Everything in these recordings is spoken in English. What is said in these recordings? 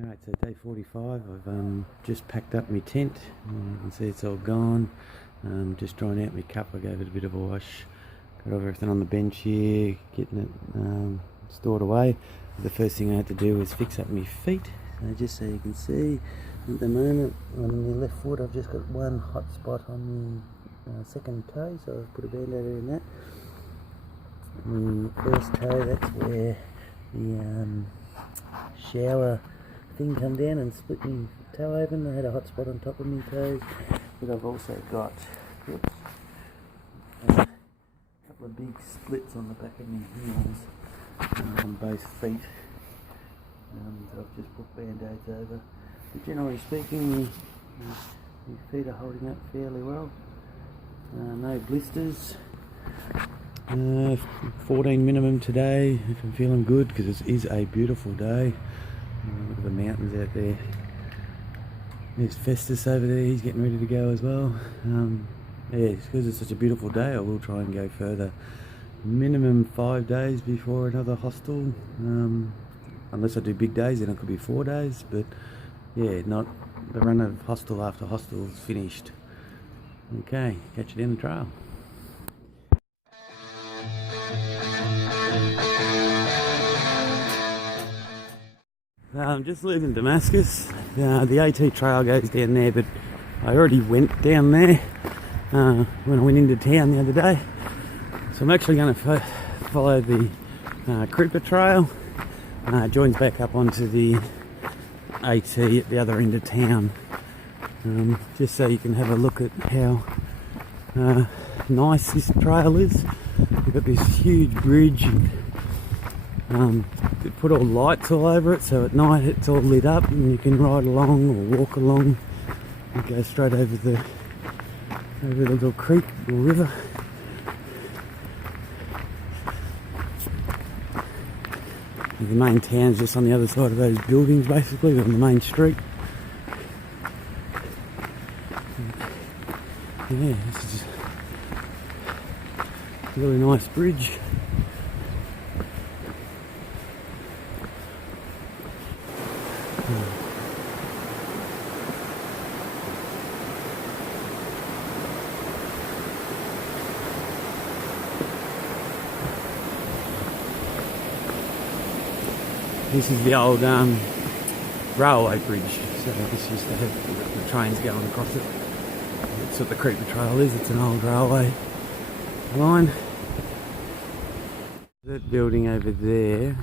Alright, so day 45, I've just packed up my tent. You can see it's all gone. Just drying out my cup. I gave it a bit of a wash. Got everything on the bench here, getting it stored away. The first thing I had to do was fix up my feet. So just so you can see, at the moment on the left foot I've just got one hot spot on the second toe, so I've put a band-aid in that. The first toe, that's where the shower thing come down and split my toe open. I had a hot spot on top of my toes, but I've also got a couple of big splits on the back of my heels on both feet. So I've just put band-aids over, but generally speaking your feet are holding up fairly well. No blisters. 14 minimum today if I'm feeling good, because it is a beautiful day. Look at the mountains out there. There's Festus over there, he's getting ready to go as well. Yeah, because it's such a beautiful day, I will try and go further. Minimum 5 days before another hostel. Unless I do big days, then it could be 4 days. But yeah, not the run of hostel after hostel is finished. Okay, catch you down the trail. I'm just leaving Damascus. The AT trail goes down there, but I already went down there when I went into town the other day. So I'm actually going to follow the Creeper trail. Joins back up onto the AT at the other end of town. Just so you can have a look at how nice this trail is. We've got this huge bridge. They put all lights all over it, so at night it's all lit up and you can ride along or walk along and go straight over the little creek or river. And the main town's just on the other side of those buildings, basically, on the main street. Yeah, this is just a really nice bridge. This is the old railway bridge, so this used to have the trains going across it. That's what the Creeper Trail is, it's an old railway line. That building over there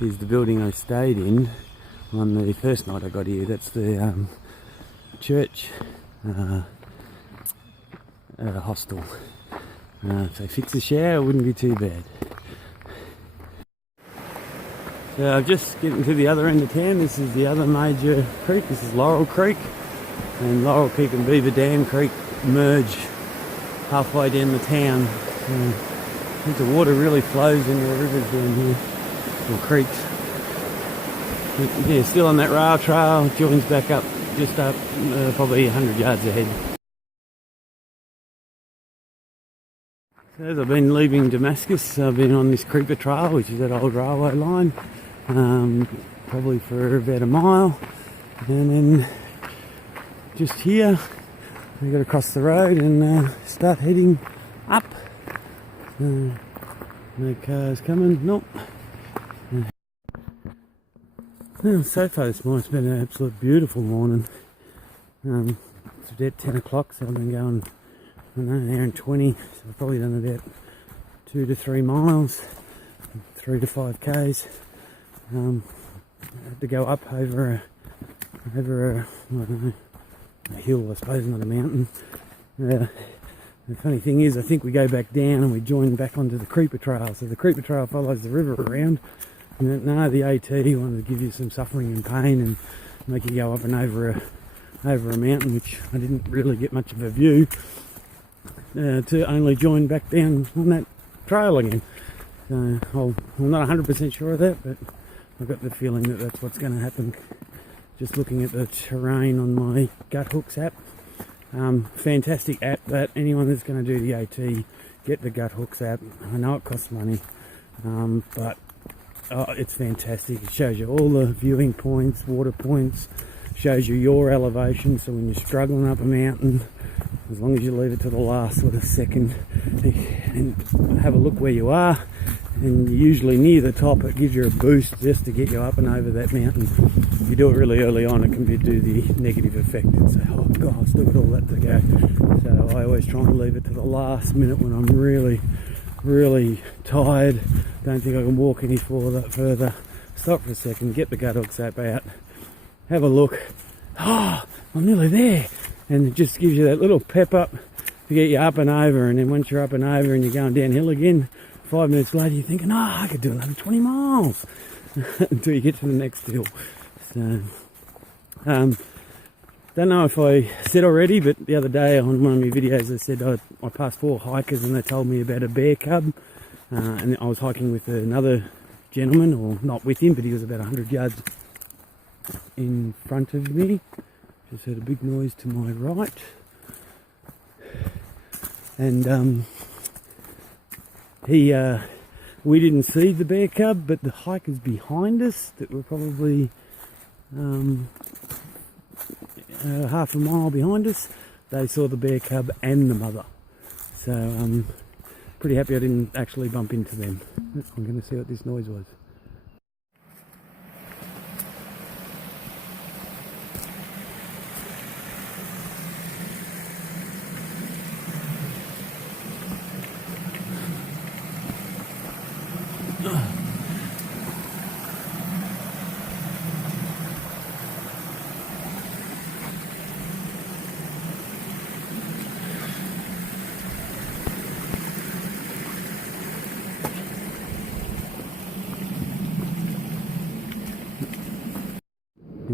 is the building I stayed in on the first night I got here. That's the church hostel. So fix the shower, wouldn't be too bad. So I've just getting to the other end of town. This is the other major creek. This is Laurel Creek, and Laurel Creek and Beaver Dam Creek merge halfway down the town. I think the water really flows in the rivers down here, or creeks. But yeah, still on that rail trail. Joins back up, just up probably 100 yards ahead. So as I've been leaving Damascus, I've been on this Creeper Trail, which is that old railway line. Probably for about a mile, and then just here we got to cross the road and start heading up. No cars coming, nope. Well, so far this morning it's been an absolute beautiful morning. It's about 10 o'clock, so I've been going, I don't know, an hour and 20, so I've probably done about 2 to 3 miles, 3 to 5 k's. I had to go up over a, I don't know, a hill, I suppose, not a mountain. The funny thing is, I think we go back down and we join back onto the Creeper Trail. So the Creeper Trail follows the river around. And no, the AT wanted to give you some suffering and pain and make you go up and over a mountain, which I didn't really get much of a view, to only join back down on that trail again. So I'm not 100% sure of that, but I've got the feeling that that's what's going to happen. Just looking at the terrain on my Guthooks app. Fantastic app, that anyone that's going to do the AT, get the Guthooks app. I know it costs money, but it's fantastic. It shows you all the viewing points, water points, shows you your elevation, so when you're struggling up a mountain, as long as you leave it to the last sort of second and have a look where you are, and you're usually near the top, it gives you a boost just to get you up and over that mountain. If you do it really early on, it can do the negative effect and say, oh God, I've still got all that to go. So I always try and leave it to the last minute when I'm really tired, don't think I can walk any further. Stop for a second, get the gut hooks app out, have a look. Oh, I'm nearly there. And it just gives you that little pep up to get you up and over. And then once you're up and over and you're going downhill again, 5 minutes later you're thinking, oh, I could do another 20 miles until you get to the next hill. So, don't know if I said already, but the other day on one of my videos I said I passed 4 hikers and they told me about a bear cub. And I was hiking with another gentleman, or not with him, but he was about 100 yards in front of me. Just heard a big noise to my right. And we didn't see the bear cub, but the hikers behind us that were probably half a mile behind us, they saw the bear cub and the mother. So I'm pretty happy I didn't actually bump into them. I'm going to see what this noise was.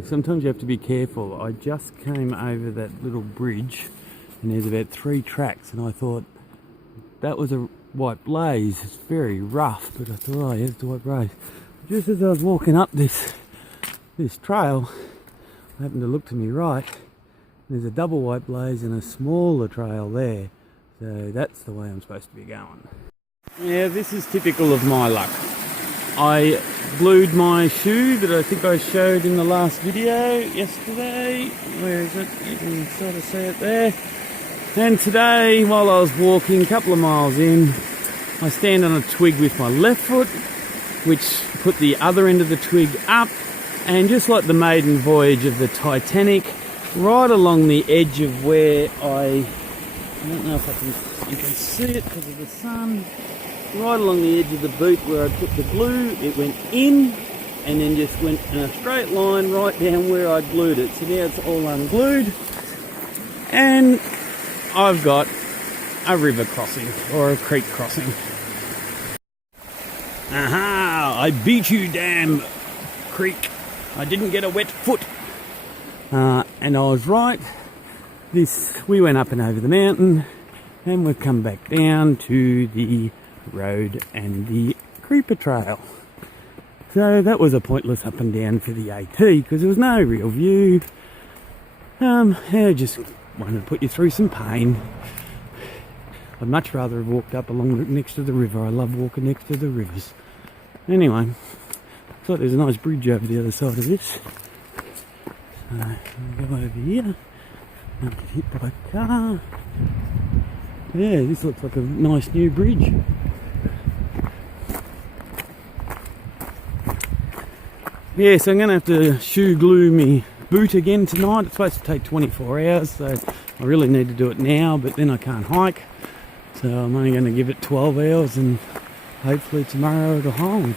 Sometimes you have to be careful. I just came over that little bridge and there's about 3 tracks, and I thought that was a white blaze. It's very rough, but I thought, oh, here's the white blaze. Just as I was walking up this trail, I happened to look to my right. There's a double white blaze and a smaller trail there. So that's the way I'm supposed to be going. Yeah, this is typical of my luck. I glued my shoe that I think I showed in the last video yesterday. Where is it? You can sort of see it there. And today, while I was walking a couple of miles in, I stand on a twig with my left foot, which put the other end of the twig up, and just like the maiden voyage of the Titanic, right along the edge of where I don't know if you can see it because of the sun, right along the edge of the boot where I put the glue, it went in and then just went in a straight line right down where I glued it. So now it's all unglued and I've got a river crossing or a creek crossing. Aha! I beat you, damn creek. I didn't get a wet foot. And I was right. We went up and over the mountain and we've come back down to the road and the creeper trail. So that was a pointless up and down for the AT because there was no real view. I just wanted to put you through some pain. I'd much rather have walked up along next to the river. I love walking next to the rivers. Anyway, looks like there's a nice bridge over the other side of this. So I'll go over here. Don't get hit by a car. Yeah, this looks like a nice new bridge. Yeah, so I'm going to have to shoe glue me boot again tonight. It's supposed to take 24 hours, so I really need to do it now, but then I can't hike. So I'm only going to give it 12 hours and hopefully tomorrow it'll hold.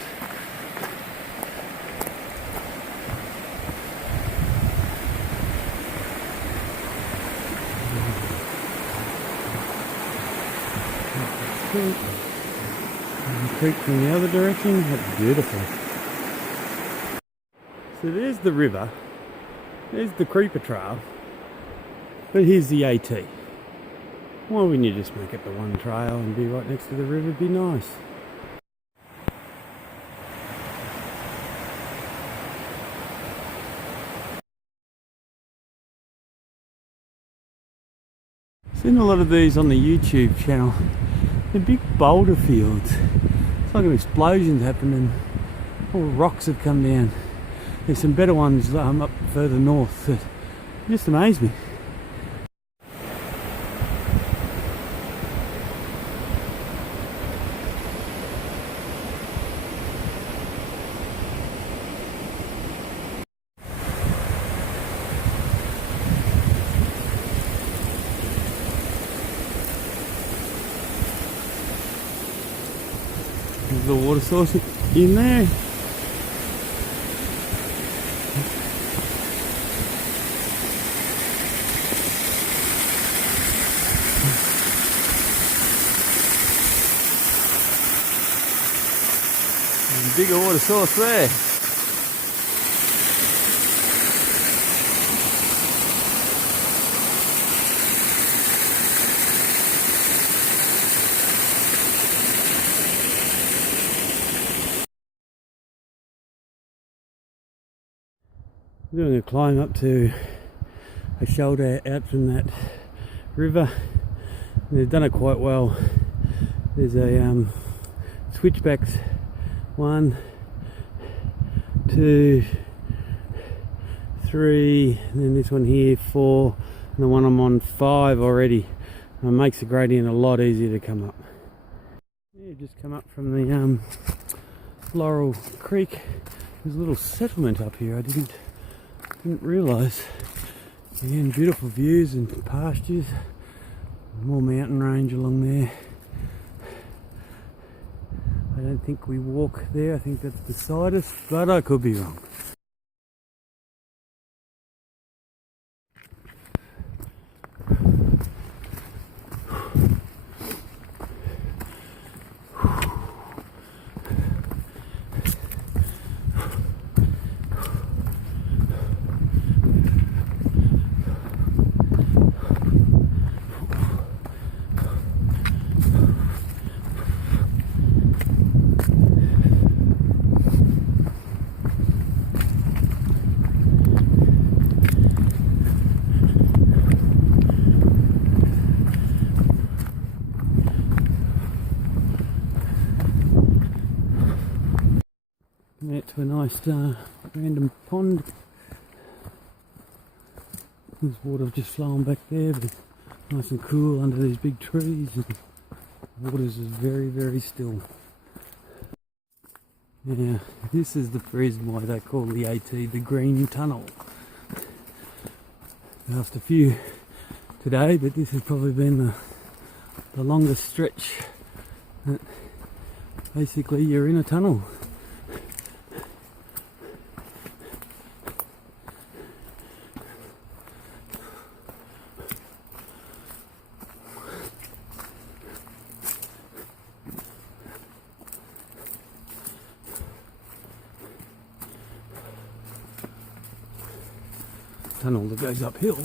And the creek from the other direction, that's beautiful. So there's the river, there's the creeper trail, but here's the AT. Why wouldn't you just make it the one trail and be right next to the river? It'd be nice. Seen a lot of these on the YouTube channel. They're big boulder fields. It's like an explosion's happening all rocks have come down. There's some better ones up further north that just amaze me. There's the water source in there. And bigger water source there. Doing a climb up to a shoulder out from that river. And they've done it quite well. There's a switchbacks 1, 2, 3, and then this one here 4, and the one I'm on 5 already. It makes the gradient a lot easier to come up. Yeah, just come up from the Laurel Creek. There's a little settlement up here. I didn't realise. Again, beautiful views and pastures. More mountain range along there. I don't think we walk there. I think that's beside us, but I could be wrong. Out to a nice random pond. There's water just flowing back there, but it's nice and cool under these big trees, and the water's very, very still. Yeah, this is the reason why they call the AT the Green Tunnel. After a few today, but this has probably been the longest stretch. Basically, you're in a tunnel. Tunnel that goes uphill.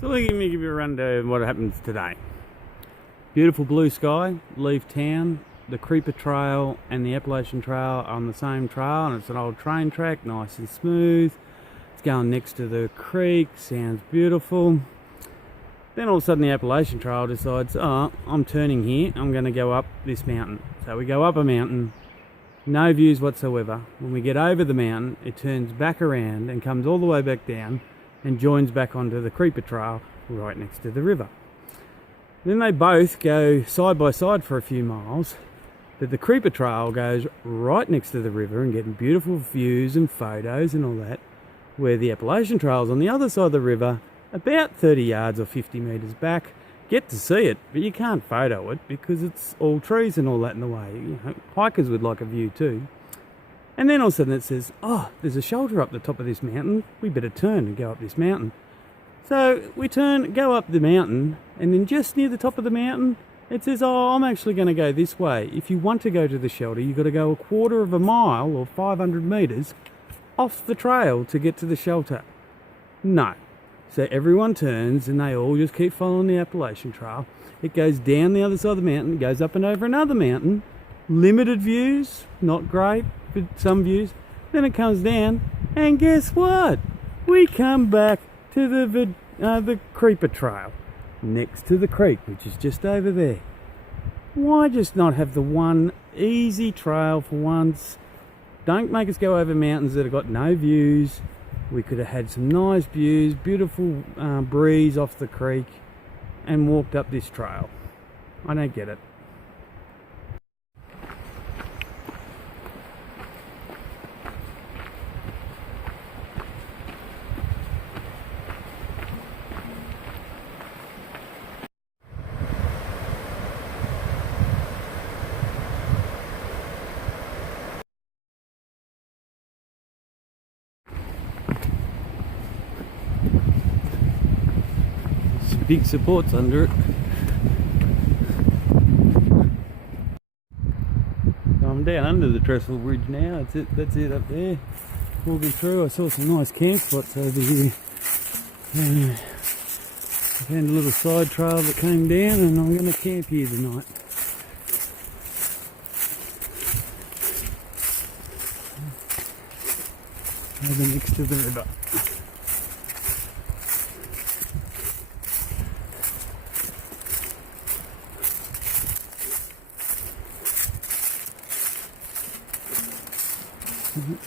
So let me give you a rundown of what happens today. Beautiful blue sky, leave town, the Creeper Trail and the Appalachian Trail are on the same trail, and it's an old train track, nice and smooth. It's going next to the creek, sounds beautiful. Then all of a sudden the Appalachian Trail decides, oh, I'm turning here, I'm going to go up this mountain. So we go up a mountain, no views whatsoever. When we get over the mountain, it turns back around and comes all the way back down and joins back onto the Creeper Trail right next to the river. Then they both go side by side for a few miles, but the Creeper Trail goes right next to the river and getting beautiful views and photos and all that, where the Appalachian Trail's on the other side of the river, about 30 yards or 50 metres back. Get to see it, but you can't photo it because it's all trees and all that in the way. You know, hikers would like a view too. And then all of a sudden it says, oh, there's a shoulder up the top of this mountain, we better turn and go up this mountain. So we turn, go up the mountain, and then just near the top of the mountain, it says, oh, I'm actually going to go this way. If you want to go to the shelter, you've got to go 1/4 mile or 500 metres off the trail to get to the shelter. No. So everyone turns and they all just keep following the Appalachian Trail. It goes down the other side of the mountain, goes up and over another mountain. Limited views, not great, but some views. Then it comes down, and guess what? We come back to the Creeper Trail. next to the creek, which is just over there. Why just not have the one easy trail for once? Don't make us go over mountains that have got no views. We could have had some nice views, beautiful breeze off the creek, and walked up this trail. I don't get it. Some big supports under it. I'm down under the trestle bridge now. That's it up there. Walking through, I saw some nice camp spots over here. I found a little side trail that came down, and I'm going to camp here tonight. Over next to the river.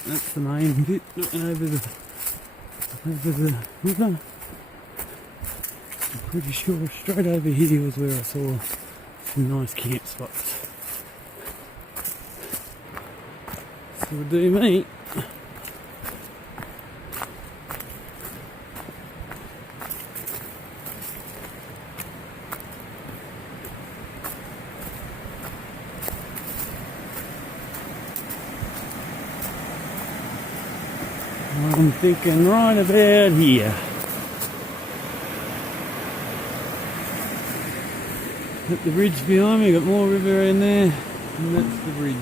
That's the main bit, over the river. I'm pretty sure straight over here was where I saw some nice camp spots. So it'll do me. I'm thinking right about here. At the bridge behind me, got more river in there, and that's the bridge.